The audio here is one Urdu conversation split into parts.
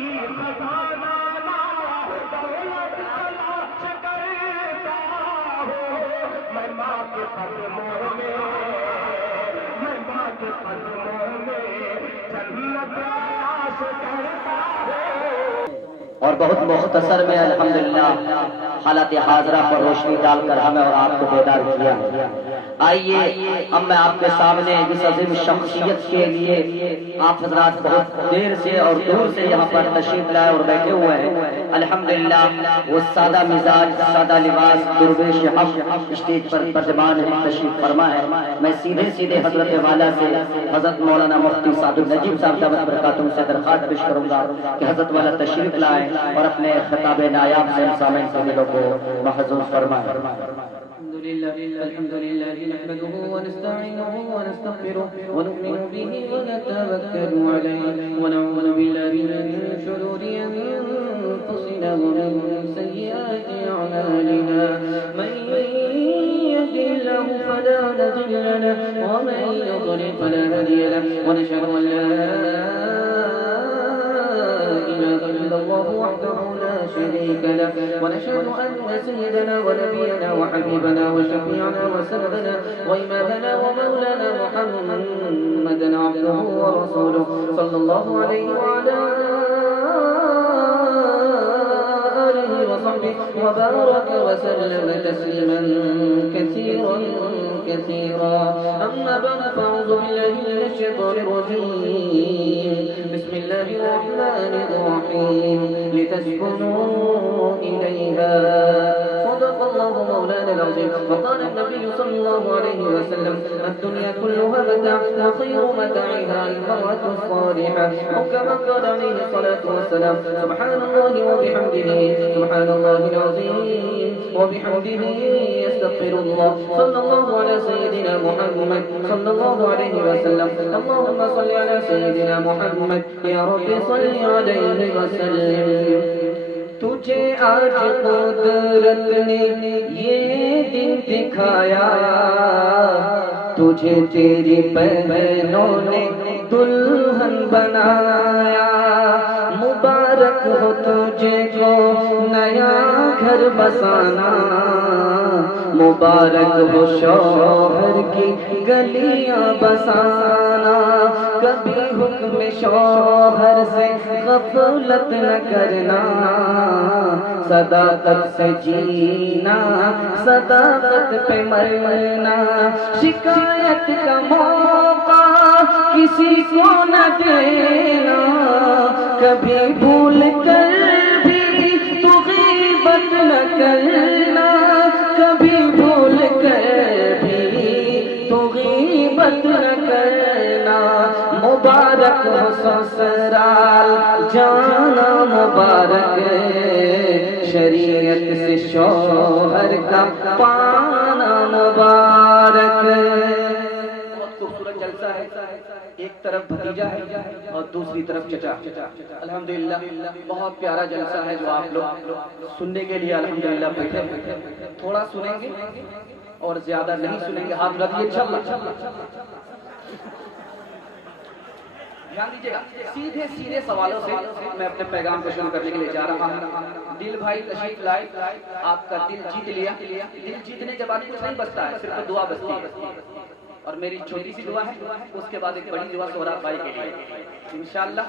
خزانہ دولت تلاش کرتا ہوں میں ماں کے قدموں میں جنت تلاش کرتا ہوں. اور بہت مختصر میں الحمدللہ حالت حاضرہ پر روشنی ڈال کر ہمیں اور آپ کو بیدار کیا. آئیے اب میں آپ کے سامنے اس عظیم شخصیت کے لیے آپ حضرات بہت دیر سے اور دور سے یہاں پر تشریف لائے اور بیٹھے ہوئے ہیں. الحمدللہ وہ سادہ مزاج سادہ لباس درویش حق اسٹیج پر ترجمان ہے، تشریف فرما ہے. میں سیدھے حضرت والا سے حضرت مولانا مفتی سعد النجیب صاحب دامت برکاتہم سے درخواست پیش کروں گا کہ حضرت والا تشریف لائیں اور اپنے خطاب نایاب سے سامعین کے دلوں کو محظوظ فرمائیں. الحمد لله نحمده ونستعينه ونستغفره ونؤمن به ونتوكل عليه ونعوذ بالله من شرور أنفسنا ومن سيئات أعمالنا من يهده الله فلا مضل له ومن يضلل فلا هادي له ونشهد أن لا إله إلا الله وحده لا شريك له ونشهد أن سيدنا ونبينا وحبيبنا وشفيعنا وسندنا وإمامنا ومولانا محمدا عبده ورسوله صلى الله عليه وعلى آله وصحبه وبارك وسلم تسليما كثيرا كثيرا. أما بعد فأعوذ بالله من الشيطان الرجيم. بسم الله الرحمن الرحيم. لتسكنوا إليها صدق الله مولانا العظيم. وقال النبي صلى الله عليه وسلم الدنيا كلها متاع وخير متاعها المرأة الصالحة أو كما قال عليه الصلاة والسلام. سبحان الله وبحمده سبحان الله العظيم وبحمده يستغفر الله. صلى الله على سيدنا محمد صلى الله عليه وسلم. اللهم صل على سيدنا محمد يا رب صل عليه وسلم. تجھے آج قدرت نے یہ دن دکھایا تجھے تیری بہنوں نے دلہن بنایا. مبارک ہو تجھے کو نیا گھر بسانا مبارک ہو شوہر کی گلیاں بسانا. کبھی حکم شوہر سے غفلت نہ کرنا صداقت سے جینا صداقت پہ مرنا. شکایت کا موقع کسی کو نہ دینا کبھی بھول کر بھی تو غیبت نہ کرنا کبھی بھول کر بھی تو غیبت نہ کرنا. مبارک ہو سسرال جانا مبارک شریعت سے شوہر کا پانا مبارک. بہت خوبصورت جلسہ ہے. ایک طرف بھتیجا ہے اور دوسری طرف چچا. الحمدللہ بہت پیارا جلسہ ہے جو آپ لوگ سننے کے لیے الحمدللہ بیٹھے. تھوڑا سنیں گے اور زیادہ نہیں سنیں گے. ہاتھ رکھیے انشاءاللہ. دھیان دیجیے گا. سیدھے سوالوں سے میں اپنے پیغام کو شروع کرنے کے لیے جا رہا ہوں. دل بھائی تشریف لائے آپ کا دل جیت لیا. دل جیتنے کے بعد کچھ نہیں بچتا ہے صرف دعا بچتی ہے. اور میری چھوٹی سی دعا ہے اس کے بعد ایک بڑی دعا سہراب بھائی کے لیے انشاءاللہ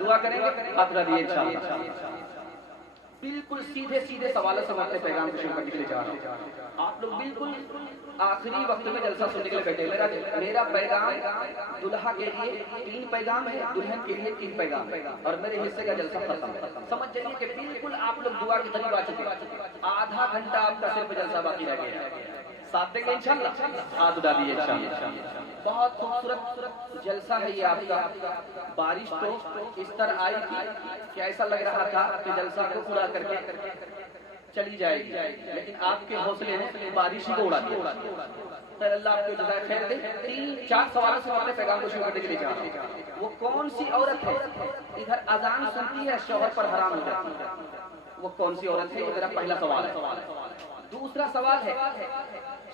دعا کریں گے. آپ رضی انشاءاللہ. بالکل سیدھے سوالوں سے اپنے پیغام کو شروع کرنے کے لیے جا رہا ہوں. آپ لوگ بالکل آخری وقت میں جلسہ سننے کے لیے بیٹھے. میرا پیغام دلہا کے لیے 3 پیغام ہے دلہن کے لیے 3 پیغام اور میرے حصے کا جلسہ ختم. سمجھ جائیے کہ بالکل آپ لوگ دعا کے قریب آ چکے. آدھا گھنٹہ آپ کا صرف جلسہ باقی رہ گیا. ساتھ دیں گے انشاءاللہ. ہاتھ اٹھا دیجیے انشاءاللہ. بہت خوبصورت جلسہ ہے یہ آپ کا. بارش تو اس طرح آئی تھی کہ ایسا لگ رہا تھا کہ جلسہ کو پورا کر کے چلی جائے گی لیکن آپ کے حوصلے نے بارش ہی کو اڑا دیا. خیر اللہ آپ کو جزائے خیر دے. 3-4 سوالوں سے اپنے پیغام کو شروع کرنے کے لیے جا رہا ہوں. وہ کون سی عورت ہے ادھر اذان سنتی ہے شوہر پر حرام ہو جاتی ہے؟ وہ کون سی عورت ہے؟ یہ میرا پہلا سوال ہے. دوسرا سوال ہے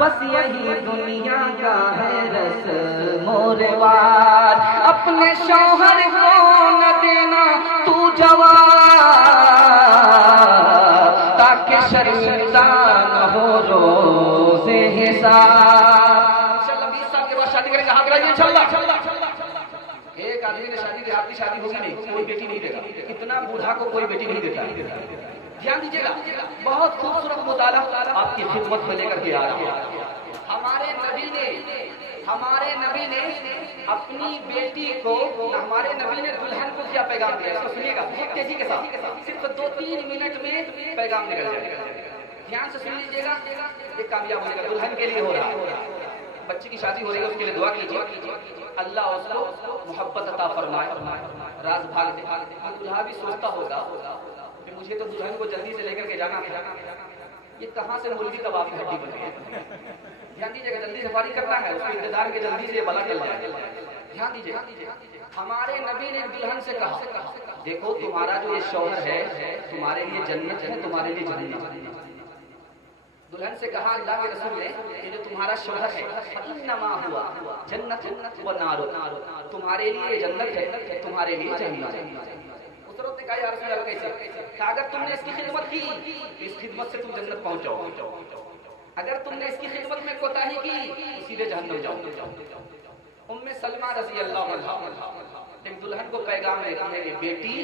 بس یہی دنیا کا ہے رسم و رواج، اپنے شوہر کو نہ دینا تو جواب، تاکہ شرمندہ نہ ہو روز حساب۔ انشاءاللہ 20 سال کے بعد شادی کریں گے، ہاتھ لگائیے انشاءاللہ۔ ایک آدمی نے شادی کی، آپ کی شادی ہوگی نہیں، کوئی بیٹی نہیں دے گا، اتنا بوڑھا کو کوئی بیٹی نہیں دیتا۔ دھیان دیجیے گا، بہت خوبصورت مطالعہ آپ کی خدمت میں لے کر کے آ رہا ہوں۔ ہمارے نبی نے اپنی بیٹی کو، ہمارے نبی نے دلہن کو کیا پیغام دیا، اس کو سنیے گا بہت تیزی کے ساتھ، صرف 2-3 منٹ میں پیغام نکل جائے گا۔ دھیان سے سن لیجیے گا، یہ کامیاب ہونے کا دلہن کے لیے ہو رہا ہے۔ بچی کی شادی ہو رہی ہے، اس کے لیے دعا کیجیے، اللہ اس کو محبت عطا فرمائے، راز بھاگ دے۔ دلہا بھی سوچتا ہوگا کہ مجھے تو دلہن کو جلدی سے لے کر کے جانا تھا، یہ کہاں سے مرغی کباب کی ہڈی بن گئی۔ دھیان دیجیے گا، جلدی سے فارغ کرنا ہے، اس کو انتظار کے جلدی سے بلا چل جائے۔ دھیان دیجیے، ہمارے نبی نے دلہن سے کہا دیکھو تمہارا جو یہ شوہر ہے تمہارے لیے جنت ہے، تمہارے لیے جہنم۔ دلہن سے کہا اللہ کے رسول نے یہ جو تمہارا شوہر ہے انما ہوا جنت و نار، تمہارے لیے جنت ہے، تمہارے لیے جہنم۔ اس عورت نے کہا یا رسول اللہ کیسے؟ کہ اگر تم نے اس کی خدمت کی تو اس خدمت سے تم جنت پہنچ جاؤ، اگر تم نے اس کی خدمت میں کوتاہی کی تو سیدھے جہنم جاؤ۔ ام سلمہ رضی اللہ عنہا ایک دلہن کو پیغام دیتی ہے کہ بیٹی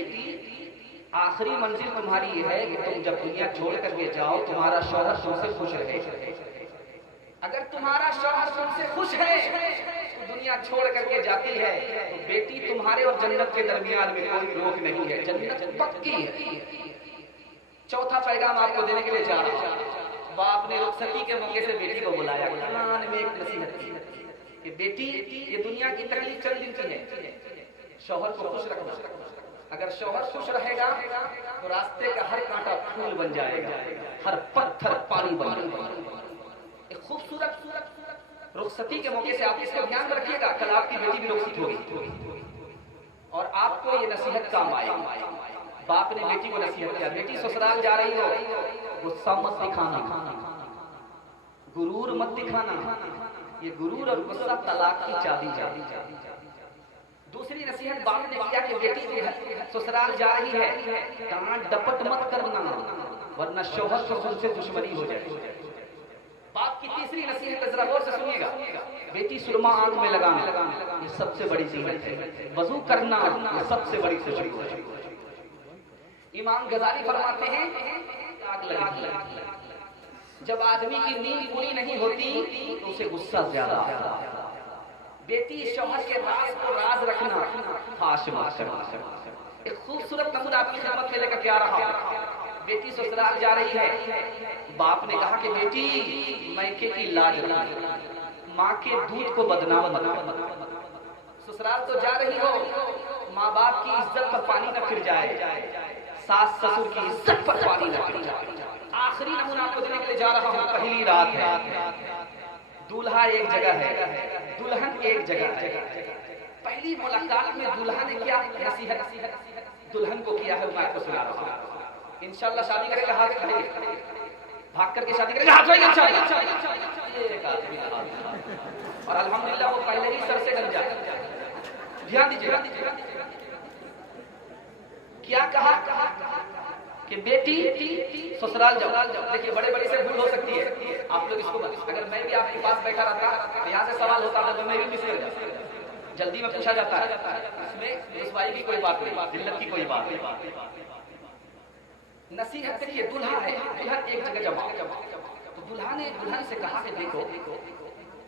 آخری منزل تمہاری یہ ہے کہ تم جب دنیا چھوڑ کر کے جاؤ تمہارا شوہر تم سے خوش رہے۔ اگر تمہارا شوہر تم سے خوش ہے تو دنیا چھوڑ کر کے جاتی ہے تو بیٹی تمہارے اور جنت کے درمیان میں کوئی روک نہیں ہے، جنت پکی ہے۔ چوتھا پیغام آپ کو دینے کے لیے جا رہا ہوں، باپ نے رخصتی کے موقع سے بیٹی کو بلایا، قرآن میں ایک نصیحت کی کہ بیٹی یہ دنیا کی تکلیف چند دن کی ہے، شوہر کو خوش رکھنا۔ اگر شوہر خوش رہے گا تو راستے کا ہر کانٹا پھول بن جائے گا، ہر پتھر پانی بن جائے گا۔ ایک خوبصورت رخصتی کے موقع سے آپ اس کو دھیان میں رکھیے گا، کل آپ کی بیٹی بھی رخصت ہوگی اور آپ کو یہ نصیحت کام آئے گی۔ باپ نے بیٹی کو نصیحت کیا، بیٹی سسرال جا رہی ہو غصہ مت دکھانا، غرور مت دکھانا، یہ غرور اور غصہ طلاق کی چابی ہے۔ دوسری نصیحت باپ نے کیا کہ بیٹی سسرال جا رہی ہے ڈانٹ ڈپٹ مت کرنا ورنہ شوہر کو ان سے دشمنی ہو جائے۔ باپ کی تیسری نصیحت ذرا غور سے سنیے گا، بیٹی سرما آنکھ میں لگانا یہ سب سے بڑی زینت ہے، وضو کرنا یہ سب سے بڑی خوشبو ہے۔ امام غزالی فرماتے ہیں آگ لگتی ہے، جب آدمی کی نیند پوری نہیں ہوتی تو اسے غصہ زیادہ آتا ہے۔ بیٹی شوہر کے راز کو راز رکھنا، فاش مت کرنا۔ ایک خوبصورت نمونہ آپ کی خدمت میں لے کر کے آ رہا ہوں، بیٹی سسرال جا رہی ہے، باپ نے کہا کہ بیٹی میکے کی لاج رکھنا، ماں کے دودھ کو بدنام مت کرنا۔ سسرال تو جا رہی ہو، ماں باپ کی عزت پر پانی نہ پھر جائے، ساس سسر کی عزت پر پانی نہ پھر جائے۔ آخری نمونہ آپ کو دینے کے لیے جا رہا ہوں، پہلی رات ہے، دولہا ایک جگہ ہے، دلہن ایک جگہ ہے۔ پہلی ملاقات میں دلہا نے کیا نصیحت دلہن کو کیا ہے، میں آپ کو سنا رہا ہوں۔ انشاءاللہ شادی کرے گا ہاتھ کھڑے، بھاگ کر کے شادی کرے گا ہاتھ کھڑے انشاءاللہ، اور الحمدللہ وہ پہلے ہی سر سے گنجا۔ دھیان دیجیے کیا کہا کہ بیٹی سسرال جاؤ۔ دیکھیے بڑے بڑے سے بھول ہو سکتی ہے، آپ لوگ اس کو اگر میں بھی آپ کے پاس بیٹھا رہتا تو یہاں سے سوال ہوتا تھا تو میں بھی مس کر جاتا، جلدی میں پوچھا جاتا ہے، اس میں رسوائی کی کوئی بات نہیں، ذلت کی کوئی بات نہیں۔ نصیحت کے لیے دلہا ہے، دلہن ایک جگہ جمع، تو دلہا نے دلہن سے کہا کہ دیکھو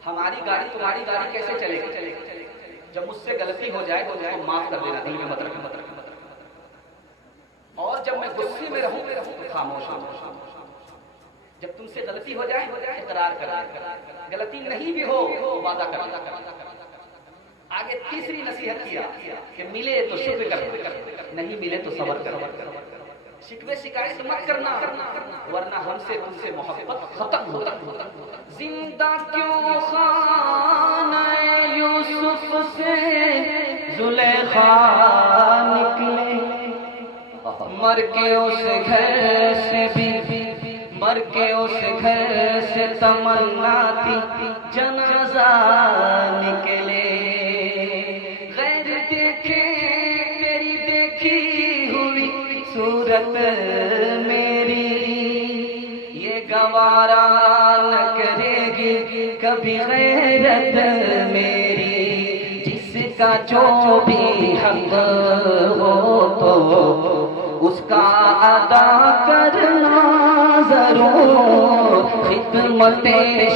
ہماری گاڑی تمہاری گاڑی کیسے چلے گی، جب مجھ سے غلطی ہو جائے تو اس کو معاف کر دینا، دل میں مت رکھنا، اور جب میں غصے میں رہوں خاموش ہوں، جب تم سے غلطی ہو جائے اقرار کرنا، غلطی نہیں بھی ہو وعدہ کرنا۔ آگے تیسری نصیحت کیا کہ ملے تو شکر کر، نہیں ملے تو صبر کر، شکوے شکایت مت کرنا ورنہ ہم سے تم سے محبت ختم ہو۔ زندہ کیوں خانہ یوسف سے زلیخا نکلے، مر کے اس گھر سے بھی مر کے اس گھر سے تمنا تھی جنازہ نکلے، غیر دیکھے تیری دیکھی ہوئی صورت میری، یہ گوارا نہ کرے گی کبھی غیرت میری، جس کا جو بھی حق ہو تو اس کا ادا کرنا ضرور، خدمت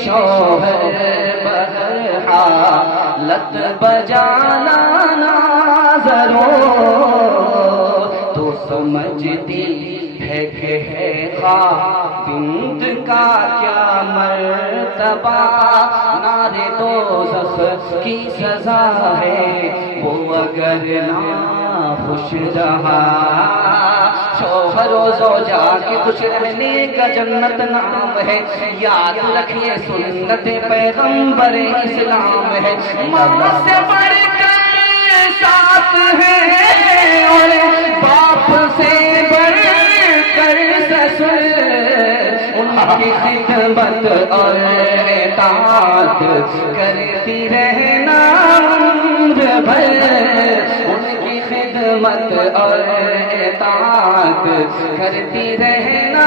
شوہر بہر حالت بجا لانا ضرور، تو سمجھتی ہے کہ ہے خاوند کا کیا مرتبہ، نارے دوزخ کی سزا ہے وہ اگر نہ خوش رہا، شوہر و زوجہ کے خوش رہنے کا جنت نام ہے، یاد رکھیے سنت پیغمبر اسلام ہے، ماں سے بڑھ کر ساتھ ہے اور باپ سے بڑھ کر سسر، ان کی خدمت اور اطاعت کرتی رہنا عمر بھر، ان کی خدمت اور اطاعت کرتی رہنا